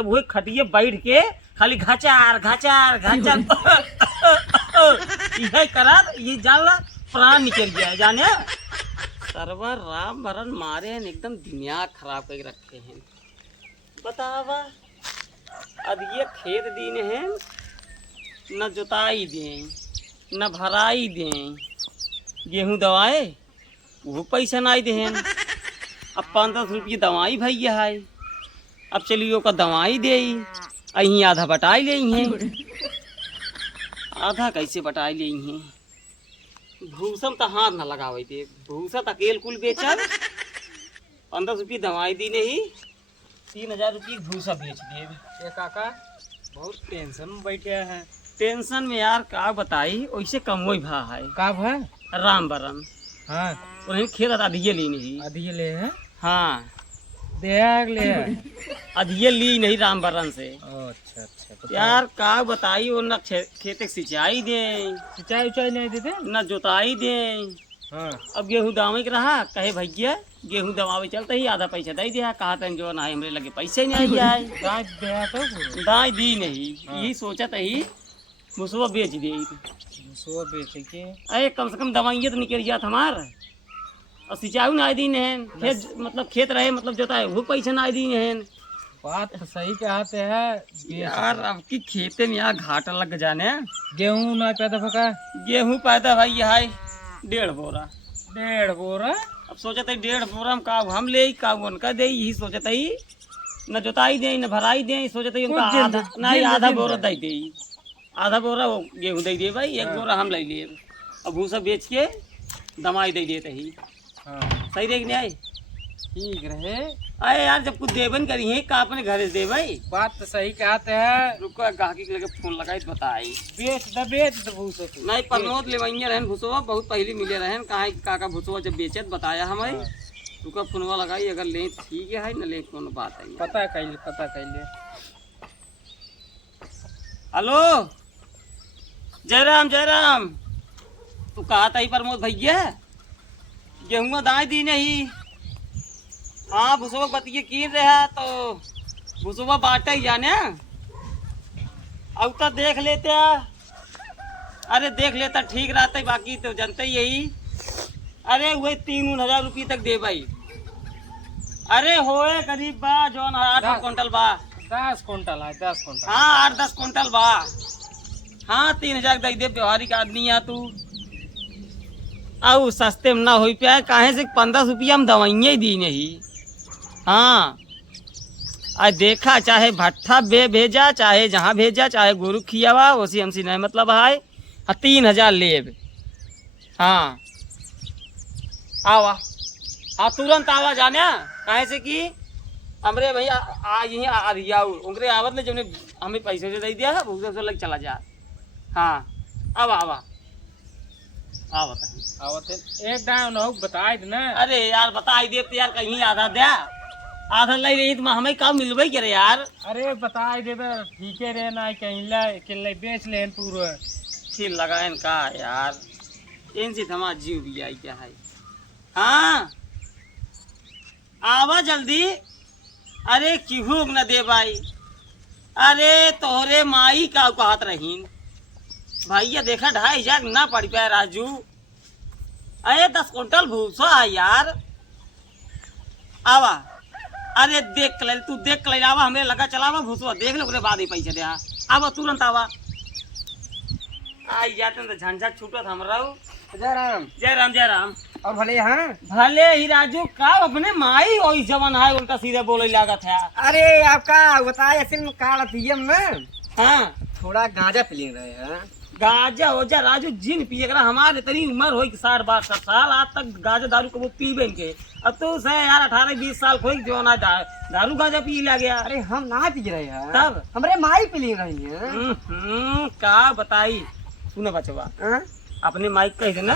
तब वही खटिए बैठ के खाली घाचार घाचार घाचार यही करत ये जान प्राण निकल गया जाने। सर्वर राम भरन मारे हैं एकदम दिमाग खराब कर रखे हैं। बतावा अब ये खेत दिन है न जुताई दें न भराई दें, गेहूं दवाए वो पैसा नहीं दें। अब 5-10 रुपये दवाई भैया है, अब चलिए का दवाई दे अहीं आधा बटाई ले हैं। आधा कैसे बटाई ले हैं? भूसम तो हाथ न लगावे थे, भूसा अकेल कुल बेचल 15 रुपये दवाई दी नहीं 3000 रुपये भूसा बेच दिए। ये काका बहुत टेंशन में बैठे हैं। टेंशन में यार का बताई, वैसे कमोई भा है का भा राम बरन। हाँ वही खेत अधिये ली नहीं। अधिये ले है हाँ देहाग ले है। अधिये ली नहीं राम बरन से। अच्छा अच्छा यार का बताई वो न खेत सिंचाई दे, सिंचाई उचाई नहीं देते न जोताई दे। हाँ अब गेहूं दावे के रहा कहे भैया गेहूं दवावे चलते ही आधा पैसा दे दिया, कहा था जो ना हमरे लगे पैसे नहीं आए। दाई दे तो दाई दी नहीं। हाँ। यही सोचत ही मुसवा बेच दे। सो बेचे के अरे कम से कम दवाइयाँ तो निकल जात हमार। और सिंचाई ना दी है, खेत मतलब खेत रहे मतलब जोताए वो पैसा ना दी है। बात तो सही कहते हैं यार अब की खेते में यहाँ घाटा लग जाने। गेहूं ना पैदा फका गेहूं पैदा भाई है 1.5 बोरा। 1.5 बोरा। अब सोचत है 1.5 बोरा में का हम ले का उनका दे, यही सोचत है न जोताई दे न भराई दे। सोचत है उनका आधा नहीं आधा बोरा दे दे, आधा बोरा वो गेहूं दे दे भाई, 1 बोरा हम ले लिए। अब भूसा बेच के दवाई दे देते ही। हाँ सही रहे कि नहीं? ठीक रहे। अरे यार जब कुछ देवन करी है का अपने घर से दे भाई। बात तो सही कहते हैं। रुको गाहकी के लगे फोन लगाई तो बताई। बेच दे भूसो तू। नहीं प्रमोद लेवैया रहन भूसवा बहुत पहले मिले रहन, कहा काका भूसवा जब बेचत बताया हमें। रुका फोनवा लगाई, अगर ले ठीक है न ले कोनो बात है। पता कैले हेलो जयराम तू कहा था ही प्रमोद भैया गेहूँ दाई दी नहीं। हाँ भूसवा बतिये की रहा तो भूसवा बांटे ही जाने। अब तो देख लेते। अरे देख लेता ठीक रहता है, बाकी तो जानते ही यही। अरे वही 3-4 रुपये तक दे भाई। अरे होए करीब बा जौन 8 क्विंटल बा। 10 क्विंटल है 10 क्विंटल। हाँ 8-10 क्विंटल बा। हाँ 3000 दे दे, व्यवहारिक आदमी है तू। आओ सस्ते में ना हो पाए, काहे से 15 रुपया हम दवाइयाँ दी नहीं। हाँ आज देखा चाहे भट्ठा भेजा चाहे जहाँ भेजा चाहे गुरु खियावा उसी हमसे नहीं मतलब है। 3000 लेब। हाँ आवा हाँ तुरंत आवा जाने, काहे से कि हमरे भैया आज यहीं आ रही उनके आवत ले जो हमें पैसे से दे दिया है भूख से लग चला जा। हाँ आवा आवत एक डाउन हो बताए दे ना। अरे यार बताई दे तो यार कहीं आधा दे, आधा ले रही तो हमें काम मिलवे करे यार। अरे बताए दे ठीक है रे ना कहीं ले बेच ले पूरा फिर लगाए का यार इनसे हमारा जीव भी आई क्या है। हाँ आवा जल्दी। अरे क्यों न दे भाई, अरे तोहरे माई का कहत रहीन भैया देखा 2500 ना पड़ पाए राजू। अरे 10 क्विंटल भूसा है यार। आवा अरे देख ले तू देख ले आवा, हमें लगा चलावा भूसा देख ले उसके बाद ही पैसे दे। आवा तुरंत आवा। आई जाते तो झंझट छूटत हमरा। जय राम और भले हाँ भले ही राजू का अपने माई वही जवन है उनका सीधे बोले लागत है। अरे आपका बताए असल में काला पीएम में हाँ थोड़ा गांजा पी रहे हैं। गाजा हो जा राजू जिन पिए करा, हमारे इतनी उम्र हो 60-62 साल आज तक गाजा दारू को वो पी बन के। अब तो से यार 18-20 साल खोई जो ना दारू गाजा पी ला गया। अरे हम ना पी रहे हैं तब हमारे माई पी रही है। का बताई सुना बचवा अपने माइक कह देना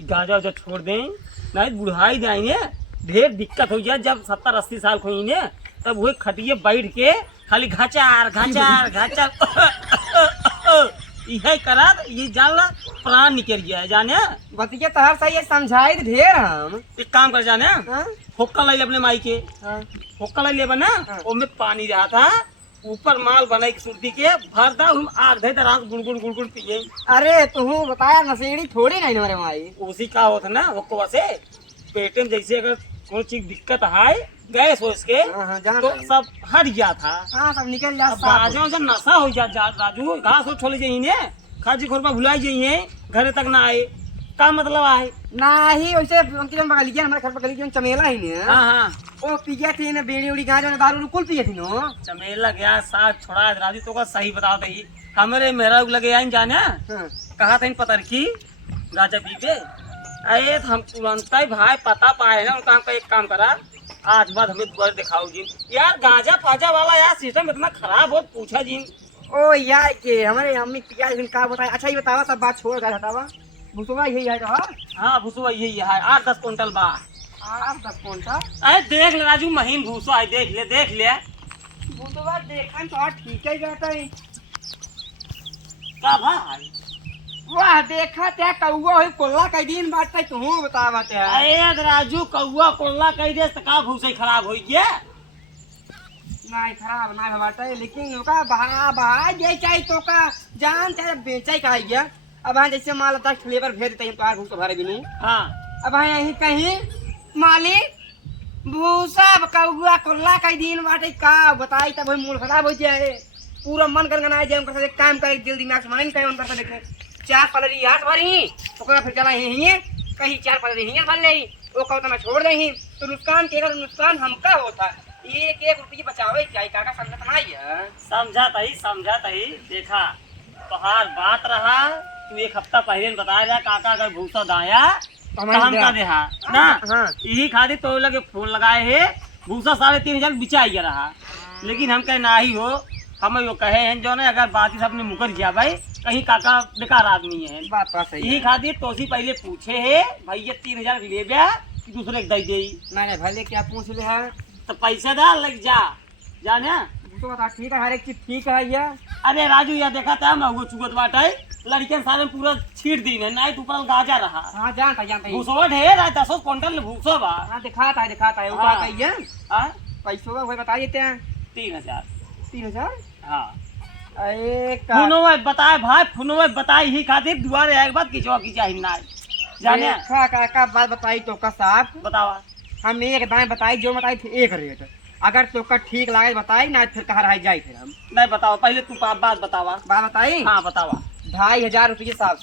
गाजा वाजा छोड़ दें नहीं बुढ़ाई जाएंगे ढेर दिक्कत हो जाए। जब 70-80 साल खोइने तब वही खटिए बैठ के खाली घाचार घाचार घाचार यही करा ये जान प्राण निकल गया है जाने। बतिया तहर सही है समझाई ढेर हम एक काम कर जाने होक्का ले अपने माई के होक्का ले बना उसमें पानी रहा था ऊपर माल बनाई सुर्ती के भर दा हम आग धे तरह गुड़ पिए। अरे तू बताया नशेड़ी थोड़ी नहीं हमारे माई। उसी का होता ना वो वैसे पेटे में जैसे अगर कोई चीज दिक्कत है गैस हो इसके हाँ, जान तो रही। सब हट गया था। हाँ सब निकल जा अब बाजों से नशा हो जा राजू घास हो छोड़ जाइए खाजी खोर पर भुलाई जाइए घरे तक ना आए का मतलब आए। नहीं वैसे उनकी जो बगल हमारे घर पर गली जो चमेला ही नहीं हाँ हाँ वो पी गया थी ना बेड़ी उड़ी गांजा दारू कुल पी थी नो। चमेला गया साथ छोड़ा राजू तो का सही बताओ दही हमारे मेरा लगे आई जाने हाँ। कहा था इन पतर की गाजा पी के अरे हम तुरंत ही भाई पता पाए ना उनका हमका एक काम करा आज बाद हमें दोबारा दिखाओ जी यार गांजा फाजा वाला यार सिस्टम इतना खराब हो पूछा जी। ओ यार के हमारे अम्मी पिया का बताया। अच्छा ये बतावा सब बात छोड़ गया हटावा भूसवा यही है कहा। हाँ भूसवा यही है 8-10 क्विंटल बा। 8-10 कौन सा अरे देख ले राजू महीन भूसा है देख ले भूसवा देखा तो ठीक है जाता है। का भाई वाह देखा त्या कौआ होई कोल्ला कई दिन बात तू बतावा त्या। अरे राजू कौआ कोल्ला कह दे तो का भूसा खराब हो गया। नहीं खराब नहीं बात है लेकिन ओका बहा जे चाहिए तो का जान चाहे बेचाई का गया। अब हाँ जैसे माल 10 फ्लेवर भेज देते हैं तो भूसा भरे भी नहीं। हाँ अब हाँ यही कहीं मालिक भूसा कौआ कोल्ला कई दिन बाटे का बताई तब मूड खराब हो जाए पूरा मन गनगनाए जाए उनका काम करे दिल दिमाग से मन नहीं कहे उनका देखे 4 पलरी हाथ भरी ओकरा फिर चला यहीं कहीं 4 पलरी हियां भर ले वो कहता मैं छोड़ दही तो नुकसान के अगर नुकसान हमका होता 1-1 रुपये बचावे चाहिए काका समझत नहीं है। समझा तही देखा तोहार बात रहा तू एक हफ्ता पहले बताया रहा काका अगर भूसा दाया तो हम का देहा ना। हाँ। यही खातिर तो लगे फोन लगाए है भूसा 3,500 बिचाई रहा लेकिन हम कहे ना ही हो हम वो कहे हैं जो ना अगर बात ही अपने मुकर गया भाई कहीं काका बेकार आदमी है बात तो सही यही खातिर तो पहले पूछे है भाई ये 3,000 ले गया कि दूसरे दे दे नहीं भले क्या पूछ ले है तो पैसा डाल लग जा जाने तो बता ठीक है हर एक चीज ठीक है ये। अरे राजू यह देखा था मैं वो चुगत बाटे लड़के सारे पूरा छीट दी नहीं तू पर गाजा रहा। हाँ जानता भूसवा ढेर है 10 क्विंटल भूसा बा। हाँ दिखाता है वो हाँ। बात है ये हाँ? पैसों का बता देते हैं 3,000 3,000। हाँ अरे फुनवे बताए भाई फुनवे बताई ही खातिर दुआरे एक बात किचवा की चाहिए ना जाने काका बात बताई तो का साहब बतावा हम एक दाएं बताई जो बताई थी एक रेट अगर तो का ठीक लागे बताई ना फिर कहा रह जाए फिर हम नहीं बताओ पहले तू बात बतावा। बात बताई हाँ बतावा 2,500 रुपये साफ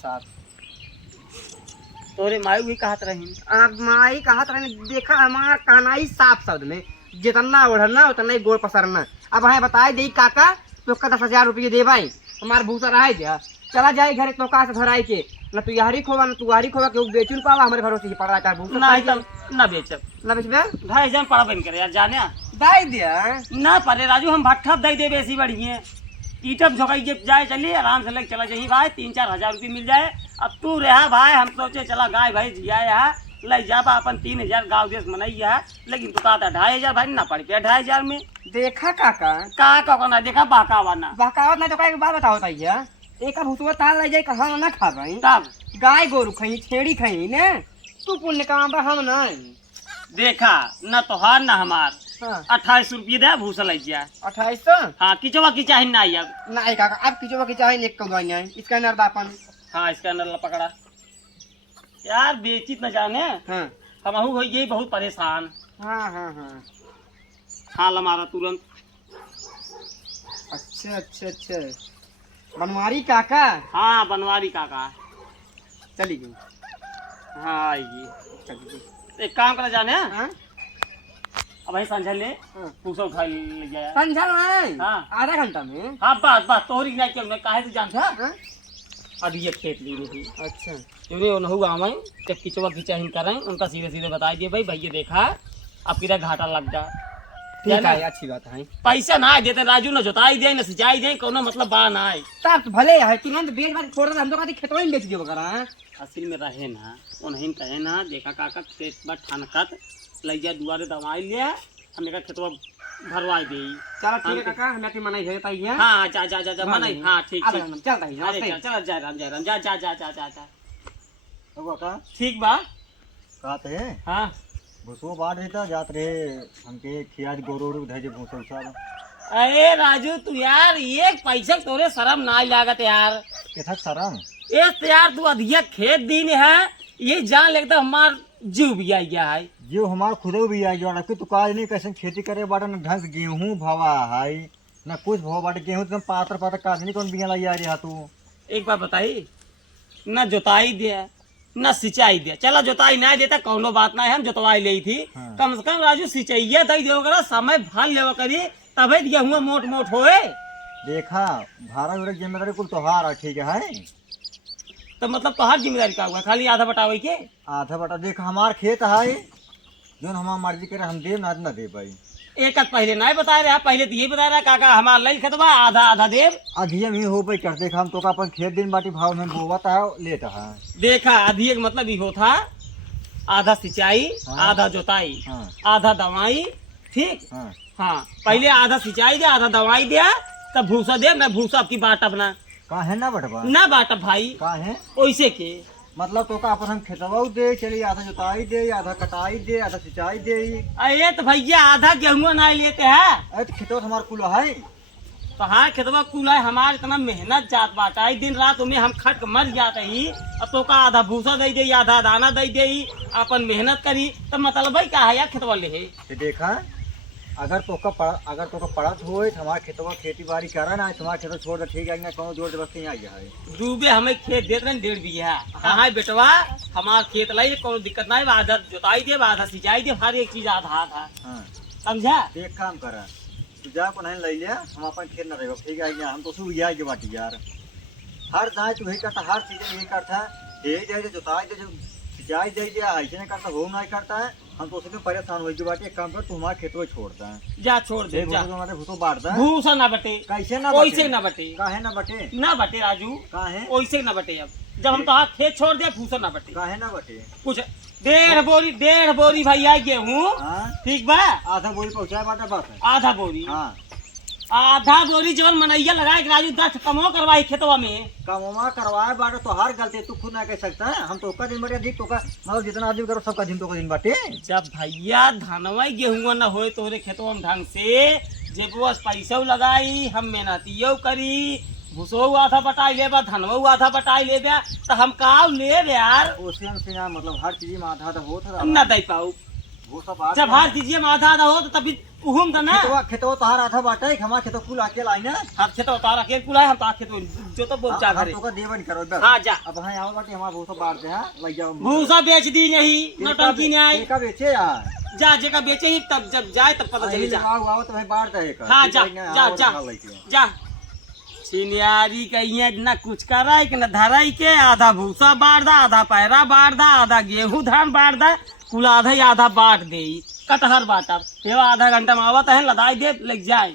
तोरे माई भी कहत रही अब माई कहा देखा हमारा कहना ही साफ शब्द में जितना ओढ़ना उतना ही गोड़ पसरना। अब हमें बताए दे काका तो का 10,000 रुपये दे भाई हमारा भूसा रहा जा चला जाए घर तो का से धराई के न तू यारी खोवा न तू यारी खोवा के बेचुन पावा हमारे भरोसे ही पड़ रहा है भूसा नहीं तब ना बेचब ना बेचबे 2,500 पड़ा बन करे यार जाने दाई दिया ना परे राजू हम भट्ठा दे दे बेसी बढ़िए ईटप झोंकाई जब जाए चलिए आराम से लग चला चाहिए भाई 3-4 हजार रुपये मिल जाए। अब तू रहा भाई हम सोचे चला गाय भाई जिया है ले जा अपन 3,000 गाँव देश मनई है लेकिन तू कहता 2,500 भाई ना पड़ गया 2,500 में देखा काका का ना देखा बाकावा ना बहकावत नहीं तो का बात बताओ तैया एक भूसवा ताल ले जाए कहा ना खा भाई तब गाय गोरु खई छेड़ी खई ने तू पुण्य काम बा हम नहीं देखा न तोहार ना हमार हाँ 28 रुपये दे भूसा लग गया 2800 हाँ किचवा की चाहिए ना अब नहीं काका अब किचो की चाहे एक कौन है इसका नरदापन। हाँ इसका अंदर पकड़ा यार बेची न जाने हाँ हम हो यही बहुत परेशान। हाँ हाँ हाँ हाँ हमारा तुरंत अच्छा बनवारी काका हाँ बनवारी काका चली गई। हाँ आएगी चली गई। एक काम करा जाने हाँ अब भाई संझल ले हाँ। पूछो उठा ले गया समझा नहीं हाँ। आधा घंटा में। हाँ बस तोहरी नहीं क्यों मैं काहे से जानता हाँ? अभी ये खेत ली रही अच्छा क्योंकि उन्होंने गाँव में जब किचवा खींचा हिन करें उनका सीधे बता दिए भाई भैया देखा अब किधर घाटा लग जा ठीक है अच्छी बात है। पैसा ना देते राजू न जोताई दे न सिंचाई दे कोनो मतलब बा ना आए तब तो भले है तुरंत बेच बात छोड़ हम तो कहते खेतों में बेच दियो करा। असल में रहे ना उन्हें कहे ना देखा काका खेत बा ठनकत लग जा दुआरे दवाई ले हमने का खेतवा भरवा दे। चलो ठीक है काका हमें की मनाई है ताई है। हाँ जा मनाई हाँ ठीक चलता है अरे चल जय राम जा तो का ठीक बा कहते हैं हाँ भूसो बाढ़ रहता जात रहे हमके खियाज गोरो धैजे भूसो सब अरे राजू तू यार एक पैसा तोरे शर्म ना लागत यार। केथा शरम एक तो यार तू अधिक खेत दिन है ये जान लगता हमार जीव भी आ गया है। जो हमार खुदे भी आई जोड़ा कि तू काज नहीं कैसे खेती करे बाटा न ढंग से गेहूं भवा है न कुछ भवा बाटा गेहूं एकदम पातर पातर काज नहीं कौन बिया लाई आ रहा तू। एक बार बताई न जोताई दिया न सिंचाई दिया। चला जोताई नहीं देता कौनो बात नहीं, हम जोतवाई ली थी। हाँ। कम से कम राजू सिंचाइया दई देव करा समय भाल लेवा करी तबे गेहूं मोट मोट होए। देखा भाड़ा उड़ा जिम्मेदारी कुल तोहार है ठीक है। तो मतलब तोहार जिम्मेदारी का हुआ खाली आधा बटावे के। आधा बटा देख हमार खेत है जो हमार मर्जी करे हम देव ना न दे पाई। एक आध पहले नहीं बता रहा, पहले तो ये बता रहा काका हमारा लई खतबा आधा आधा देव। अधियम ही हो पाई कर देखा हम तो का अपन खेत दिन बाटी भाव में बोवता है लेता है। देखा आधी एक मतलब ये होता आधा सिंचाई हाँ। आधा जोताई हाँ आधा दवाई। ठीक हाँ हाँ पहले आधा सिंचाई दे आधा दवाई दिया तब भूसा दे। मैं भूसा आपकी बाट अपना का है ना बटवा ना बाट भाई का है वैसे के। मतलब तो का अपन हम खेतवा दे चलिए आधा जोताई दे आधा कटाई दे आधा सिंचाई दे। अरे तो भैया आधा गेहूं ना लेते हैं अरे तो खेतवा हमार कुल है। तो हाँ खेतवा कुल है हमारे इतना मेहनत जात बाटा है दिन रात उन्हें हम खट के मर जाते ही। अब तो का आधा भूसा दे दे आधा दाना दे दे अपन मेहनत करी तो मतलब भाई क्या है यार खेतवा ले। तो देखा अगर तो का पड़त हो हमारे खेतवा खेती बाड़ी करा ना तुम्हारे खेत छोड़ दे ठीक है ना कौन जोर जबरदस्ती आई है। डूबे हमें खेत देते रहे 1.5 बीघा कहाँ बेटवा हमार खेत लाई कोनो दिक्कत नहीं। आधा जोताई दे आधा सिंचाई दे हर एक चीज आधा आधा हाँ समझा। एक काम करा तू जा को नहीं ले लिया हम अपन खेत न रहेगा ठीक है हम तो सुबह जाए के बाटी यार हर दाएं तू ही करता हर चीज यही करता है दे जोताई दे सिंचाई दे ऐसे नहीं करता हो नहीं करता है। हम तो उसके परेशान हो बाटी एक काम कर तू हमारे खेत में छोड़ता है जा छोड़ दे जा हमारे भूसो बांटता है। भूसा ना बटे कैसे ना वैसे ना बटे काहे ना बटे ना बटे राजू का है वैसे ना बटे। अब जब हम तो खेत छोड़ दिया भूसा ना बटे काहे ना बटे कुछ 1.5 बोरी भैया गेहूँ हाँ ठीक बा। आधा बोरी पहुँचाए बाटा बात है। आधा बोरी हाँ आधा बोरी जवन मनैया लगाए के राजू 10 कमो करवाई खेतवा में। कमवा करवाए बाटे तो हर गलती तू खुद ना कह सकता है। हम तो का दिन बाटे अधिक तो का मतलब जितना आदमी करो सबका दिन तो का दिन बाटे। जब भैया धनवा गेहूँ न होए तोहरे खेतवा में ढंग से जे बस पैसा लगाई हम मेहनतियो करी भूसो आधा बटाई लेबा धनवा आधा बटाई लेबा तो हम का लेब यार। उसी से ना मतलब हर चीज में आधा आधा होता न दे पाऊ वो सब जब हर चीज में आधा आधा हो तो तभी उहुम ना खेतवा तो हर आधा बाटे हमारे खेतवा कुल आके लाई ना हर खेत उतारा के कुल है हम तो खेत जो तो बहुत जा घरे। तो का देवन करो बस। हाँ जा अब हां आओ बाटे हमारा भूसा बांट दे हां लग जाओ भूसा बेच दी नहीं नौटंकी नहीं आई। का बेचे यार जा जेका बेचे ही तब जब जाए तब पता चले जा। आओ आओ तो भाई बांट दे एक। हाँ जा जा जा जा छिनियारी कहिए न कुछ कराई के न धराई के आधा भूसा बांट दा आधा पैरा बांट दा आधा गेहूं धान बांट दा कुल आधा ही आधा बांट दे कटहर बांटा आधा घंटा में आवत है लदाई दे लग जाए।